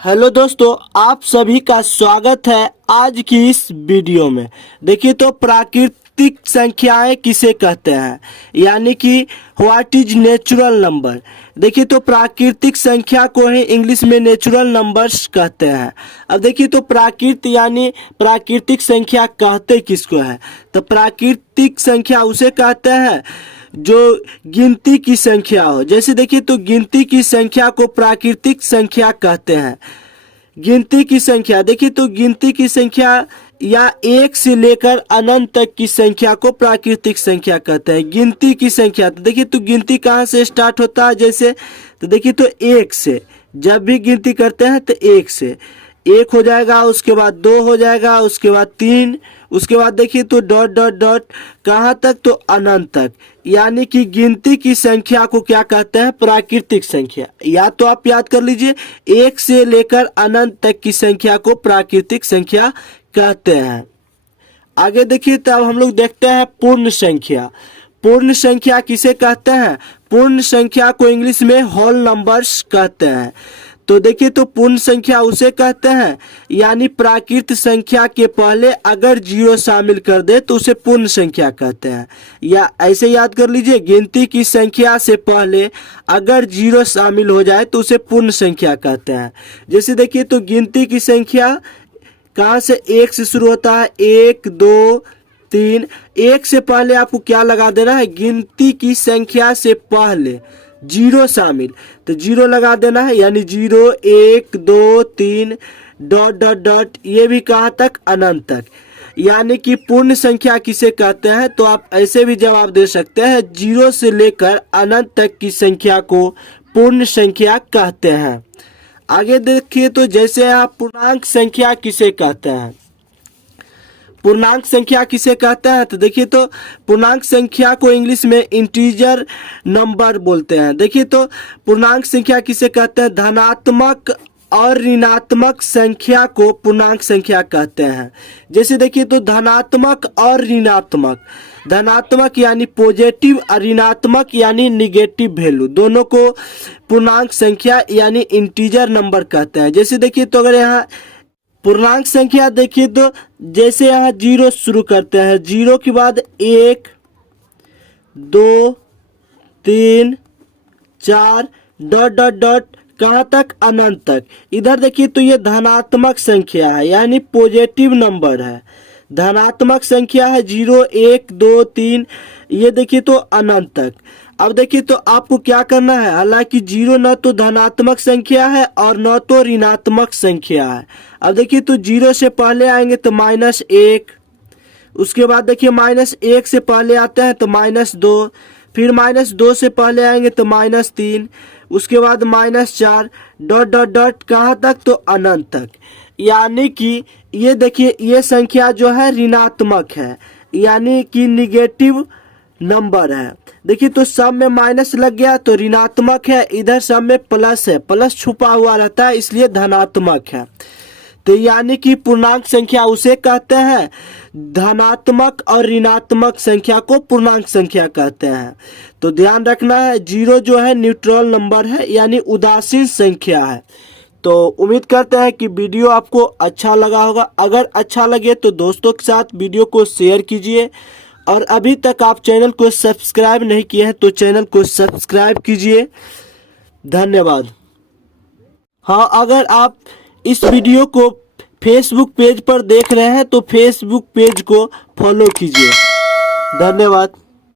Hello दोस्तों, आप सभी का स्वागत है आज की इस वीडियो में। देखिए तो प्राकृतिक संख्याएं किसे कहते हैं, यानी कि व्हाट इज नेचुरल नंबर। देखिए तो प्राकृतिक संख्या को ही इंग्लिश में नेचुरल नंबर्स कहते हैं। अब देखिए तो प्राकृत यानी प्राकृतिक संख्या कहते किसको है, तो प्राकृतिक संख्या उसे कहते हैं जो गिनती की संख्या हो। जैसे देखिए तो गिनती की संख्या को प्राकृतिक संख्या कहते हैं। गिनती की संख्या देखिए तो गिनती की संख्या या एक से लेकर अनंत तक की संख्या को प्राकृतिक संख्या कहते हैं। गिनती की संख्या तो देखिए तो गिनती कहाँ से स्टार्ट होता है, जैसे तो देखिए तो एक से जब भी गिनती करते हैं तो एक से एक हो जाएगा, उसके बाद दो हो जाएगा, उसके बाद तीन, उसके बाद देखिए तो डॉट डॉट डॉट कहाँ तक, तो अनंत तक। यानी कि गिनती की संख्या को क्या कहते हैं, प्राकृतिक संख्या। या तो आप याद कर लीजिए, एक से लेकर अनंत तक की संख्या को प्राकृतिक संख्या कहते हैं। आगे देखिए तो अब हम लोग देखते हैं पूर्ण संख्या। पूर्ण संख्या किसे कहते हैं, पूर्ण संख्या को इंग्लिश में होल नंबर्स कहते हैं। तो देखिए तो पूर्ण संख्या उसे कहते हैं यानी प्राकृत संख्या के पहले अगर जीरो शामिल कर दे तो उसे पूर्ण संख्या कहते हैं। या ऐसे याद कर लीजिए, गिनती की संख्या से पहले अगर जीरो शामिल हो जाए तो उसे पूर्ण संख्या कहते हैं। जैसे देखिए तो गिनती की संख्या कहाँ से, एक से शुरू होता है, एक दो तीन। एक से पहले आपको क्या लगा देना है, गिनती की संख्या से पहले जीरो शामिल, तो जीरो लगा देना है, यानी जीरो एक दो तीन डॉट डॉट डॉट, ये भी कहाँ तक, अनंत तक। यानी कि पूर्ण संख्या किसे कहते हैं, तो आप ऐसे भी जवाब दे सकते हैं, जीरो से लेकर अनंत तक की संख्या को पूर्ण संख्या कहते हैं। आगे देखिए तो जैसे आप पूर्णांक संख्या किसे कहते हैं, पूर्णांक संख्या किसे कहते हैं, तो देखिए तो पूर्णांक संख्या को इंग्लिश में इंटीजर नंबर बोलते हैं। देखिए तो पूर्णांक संख्या किसे कहते हैं, धनात्मक और ऋणात्मक संख्या को पूर्णांक संख्या कहते हैं। जैसे देखिए तो धनात्मक और ऋणात्मक, धनात्मक यानी पॉजिटिव और ऋणात्मक यानी निगेटिव वैल्यू, दोनों को पूर्णांक संख्या यानी इंटीजर नंबर कहते हैं। जैसे देखिए तो अगर यहाँ पूर्णांक संख्या देखिए तो जैसे यहाँ जीरो शुरू करते हैं, जीरो के बाद एक दो तीन चार डॉट डॉट डॉट कहाँ तक, अनंत तक। इधर देखिए तो ये धनात्मक संख्या है यानी पॉजिटिव नंबर है, धनात्मक संख्या है, जीरो एक दो तीन, ये देखिए तो अनंत तक। अब देखिए तो आपको क्या करना है, हालांकि जीरो न तो धनात्मक संख्या है और न तो ऋणात्मक संख्या है। अब देखिए तो जीरो से पहले आएंगे तो माइनस एक, उसके बाद देखिए माइनस एक से पहले आते हैं तो माइनस दो, फिर माइनस दो से पहले आएंगे तो माइनस तीन, उसके बाद माइनस चार डॉट डॉट डॉट कहाँ तक, तो अनंत तक। यानी कि ये देखिए ये संख्या जो है ऋणात्मक है यानी कि निगेटिव नंबर है। देखिए तो सब में माइनस लग गया तो ऋणात्मक है, इधर सब में प्लस है, प्लस छुपा हुआ रहता है इसलिए धनात्मक है। तो यानी कि पूर्णांक संख्या उसे कहते हैं, धनात्मक और ऋणात्मक संख्या को पूर्णांक संख्या कहते हैं। तो ध्यान रखना है, जीरो जो है न्यूट्रल नंबर है यानी उदासीन संख्या है। तो उम्मीद करते हैं कि वीडियो आपको अच्छा लगा होगा। अगर अच्छा लगे तो दोस्तों के साथ वीडियो को शेयर कीजिए, और अभी तक आप चैनल को सब्सक्राइब नहीं किए हैं तो चैनल को सब्सक्राइब कीजिए। धन्यवाद। हाँ, अगर आप इस वीडियो को फेसबुक पेज पर देख रहे हैं तो फेसबुक पेज को फॉलो कीजिए। धन्यवाद।